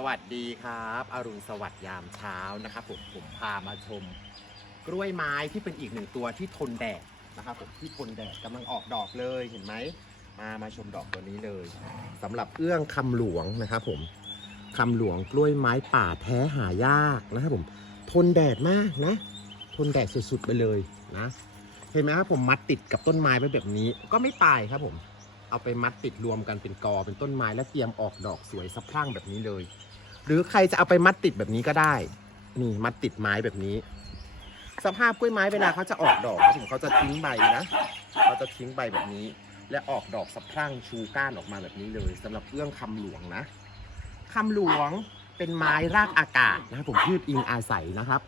สวัสดีครับอรุณสวัสดิ์ยามเช้านะครับผมผมพามาชม กล้วยไม้ที่เป็นอีกหนึ่งตัวที่ทนแดดนะครับผมที่ทนแดดกำลังออกดอกเลยเห็นไหมมามาชมดอกตัวนี้เลยสำหรับเอื้องคำหลวงนะครับผมคำหลวงกล้วยไม้ป่าแท้หายากนะครับผมทนแดดมากนะ ทนแดดสุดๆไปเลยนะเห็นไหมครับผมมัดติดกับต้นไม้ไว้แบบนี้ก็ไม่ตายครับผม เอาไปมัดติดรวมกันเป็นกอเป็นต้นไม้แล้วเตรียมออกดอกสวยสะพรั่งแบบนี้เลย หรือใครจะเอาไปมัดติดแบบนี้ก็ได้ นี่มัดติดไม้แบบนี้ สภาพกล้วยไม้เวลาเขาจะออกดอกเขาถึงเขาจะทิ้งใบนะเขาจะทิ้งใบแบบนี้ และออกดอกสะพรั่งชูก้านออกมาแบบนี้เลยสำหรับเรื่องคำหลวงนะคำหลวงเป็นไม้รากอากาศนะผมพืชอิงอาศัยนะครับ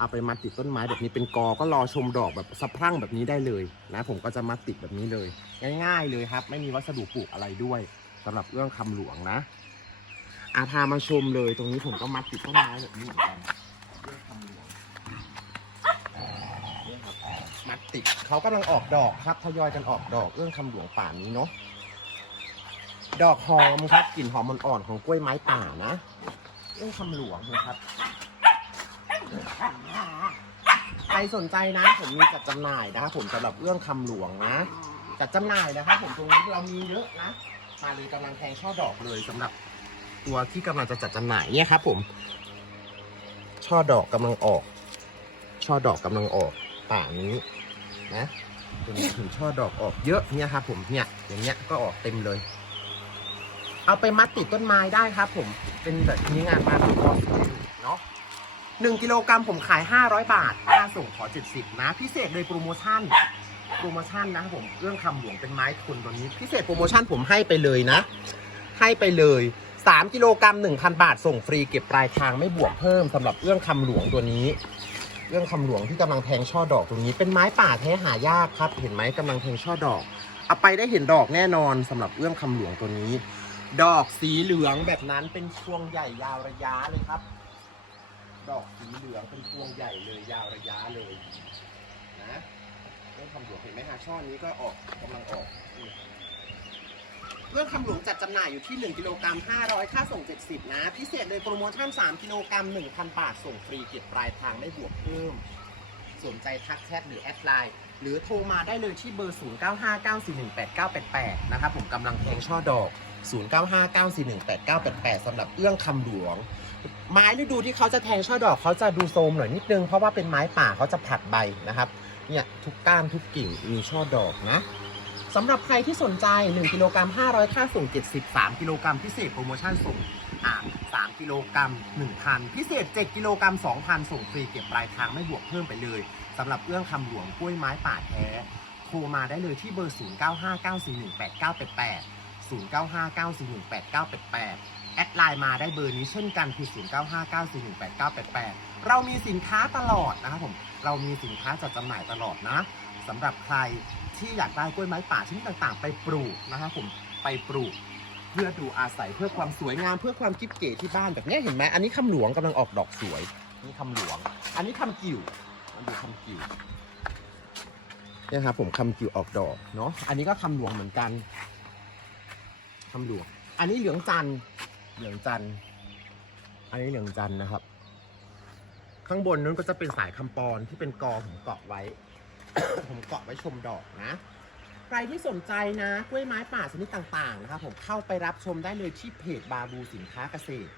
เอาไปมัดติดต้นไม้แบบนี้เป็นกอก็รอชมดอกแบบสะพรั่งแบบนี้ได้เลยนะผมก็จะมัดติดแบบนี้เลย ง่ายๆเลยครับ ไม่มีวัสดุปลูกอะไรด้วยสำหรับเรื่องคำหลวงนะอาพามาชมเลยตรงนี้ผมก็มัดติดต้นไม้แบบนี้เหมือนกันเรื่องคำหลวงนี่ครับมัดติดเขากำลังออกดอกครับทยอยกันออกดอกเรื่องคำหลวงป่านนี้เนาะดอกหอมครับกลิ่นหอมอ่อนๆของกล้วยไม้ป่านะเรื่องคำหลวงนะครับ ใครสนใจนะ ผมมีจัดจำหน่ายนะครับผมสำหรับเรื่องคำหลวงนะ จัดจำหน่ายนะครับผมตรงนี้เรามีเยอะนะมาเลยกำลังแทงช่อดอกเลยสำหรับตัวที่กำลังจะจัดจำหน่ายเนี่ยครับผม ช่อดอกกำลังออก ช่อดอกกำลังออกป่านี้นะจนถึงช่อดอกออกเยอะเนี่ยครับผมเนี่ยอย่างเงี้ยก็ออกเต็มเลย เอาไปมัดติดต้นไม้ได้ครับผมเป็นแบบนี้งานมาดูก็สวยเนาะ หนึ่งกิโลกรัมผมขาย 500 บาท ค่าส่งขอ 70 นะ พิเศษเลยโปรโมชั่น โปรโมชั่นนะครับผมเรื่องคำหลวงเป็นไม้ทุนตัวนี้ พิเศษโปรโมชั่นผมให้ไปเลยนะ ให้ไปเลย 3 กิโลกรัม1,000 บาท ส่งฟรีเก็บปลายทางไม่บวกเพิ่มสำหรับเรื่องคำหลวงตัวนี้ เรื่องคำหลวงที่กำลังแทงช่อดอกตรงนี้ เป็นไม้ป่าแท้หายากครับ เห็นไหมกำลังแทงช่อดอกเอาไปได้เห็นดอกแน่นอนสำหรับเรื่องคำหลวงตัวนี้ ดอกสีเหลืองแบบนั้นเป็นพวงใหญ่ยาวระยะเลยครับ ดอกสีเหลืองเป็นพวงใหญ่เลยยาวระยะเลยนะเรื่องคำหลวงเห็นไหมฮะช่อนี้ก็ออกกำลังออกเรื่องคำหลวงจัดจำหน่ายอยู่ที่ 1 กิโลกรัม500 ค่าส่ง 70 นะ พิเศษเลยโปรโมชั่น 3 กิโลกรัม 1,000 บาท ส่งฟรีเก็บปลายทางไม่บวกเพิ่ม สนใจทักแชทหรือแอดไลน์ หรือโทรมาได้เลยที่เบอร์ 0959418988 นะครับผมกำลังแทงช่อดอก 0959418988 สำหรับเอื้องคำหลวง ไม้ฤดูที่เขาจะแทงช่อดอกเขาจะดูโทมหน่อยนิดนึงเพราะว่าเป็นไม้ป่าเขาจะผลัดใบนะครับเนี่ยทุกก้านทุกกิ่งมีช่อดอกนะสำหรับใครที่สนใจ 1กิโลกรัม500 ค่าส่ง 70 3กิโลกรัมพิเศษโปรโมชั่นส่งอ่า3กิโลกรัม1,000 พิเศษ 7 กิโลกรัม2,000 ส่งฟรีเก็บปลายทางไม่บวกเพิ่มไปเลยสำหรับเอื้องคำหลวงกล้วยไม้ป่าแท้โทรมาได้เลยที่เบอร์ 0959418988 0959418988แอดไลน์มาได้เบอร์นี้เช่นกันคือ 0959418988 เรามีสินค้าตลอดนะครับผม เรามีสินค้าจัดจำหน่ายตลอดนะสำหรับใครที่อยากได้กล้วยไม้ป่าชนิดต่างๆ ไปปลูกนะครับผมไปปลูกเพื่อดูอาศัยเพื่อความสวยงามเพื่อความกิ๊บเก๋ที่บ้านแบบนี้เห็นไหมอันนี้คำหลวงกำลังออกดอกสวย นี่คำหลวง อันนี้คำกิ่วมาดูคำกิ่วเนี่ยครับผมคำกิ่วออกดอกเนาะอันนี้ก็คำหลวงเหมือนกันคำหลวง อันนี้เหลืองจันท เหลืองจันทร์อันนี้เหลืองจันทร์นะครับ ข้างบนนั้นก็จะเป็นสายคำปอนที่เป็นกอผมเกาะไว้ ผมเกาะไว้ชมดอกนะ ใครที่สนใจนะกล้วยไม้ป่าชนิดต่างๆนะครับผมเข้าไปรับชมได้เลยที่เพจบาบูสินค้าเกษตร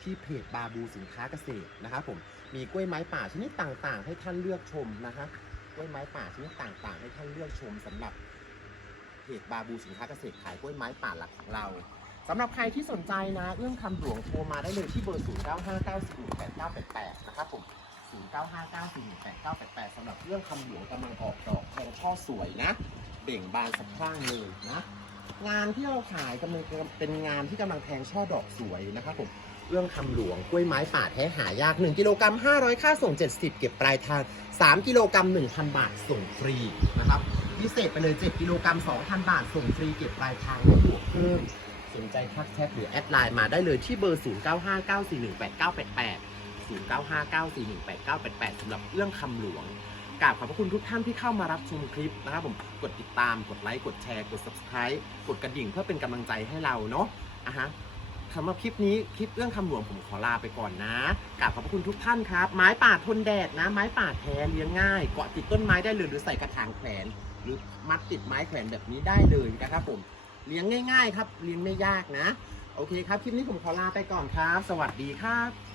ที่เพจบาบูสินค้าเกษตรนะครับผมมีกล้วยไม้ป่าชนิดต่างๆ ให้ท่านเลือกชมนะครับกล้วยไม้ป่าชนิดต่างๆ ให้ท่านเลือกชมสำหรับเพจบาบูสินค้าเกษตรขายกล้วยไม้ป่าหลักของเรา สำหรับใครที่สนใจนะเรื่องคำหลวงโทรมาได้เลยที่เบอร์ 0959418988 นะครับผม 0959418988สำหรับเรื่องคำหลวงกำลังออกดอกแทงช่อสวยนะ เบ่งบานสะพรั่งเลยนะ งานที่เราขายกำลังเป็นงานที่กำลังแทงช่อดอกสวยนะครับผมเรื่องคำหลวงกล้วยไม้ป่าแท้หายาก 1กิโลกรัม500 ค่าส่ง 70 เก็บปลายทาง 3กิโลกรัม1,000 บาทส่งฟรีนะครับพิเศษไปเลย 7กิโลกรัม2,000 บาทส่งฟรีเก็บปลายทางบวกเพิ่ม สนใจทักแชทหรือแอดไลน์มาได้เลยที่เบอร์ 0959418988 0959418988สำหรับเรื่องคำหลวงกราบขอบพระคุณทุกท่านที่เข้ามารับชมคลิปนะครับผมกดติดตามกดไลค์กดแชร์กด subscribe กดกระดิ่งเพื่อเป็นกำลังใจให้เราเนาะอะฮะสำหรับคลิปนี้คลิปเรื่องคำหลวงผมขอลาไปก่อนนะกราบขอบพระคุณทุกท่านครับ ไม้ป่าทนแดดนะ ไม้ป่าแท้เลี้ยงง่าย เกาะติดต้นไม้ได้เลยหรือใส่กระถางแขวน หรือมัดติดไม้แขวนแบบนี้ได้เลยนะครับผม เลี้ยงง่าย ๆ ครับเลี้ยงไม่ยากนะ โอเคครับ คลิปนี้ผมขอลาไปก่อนครับ สวัสดีครับ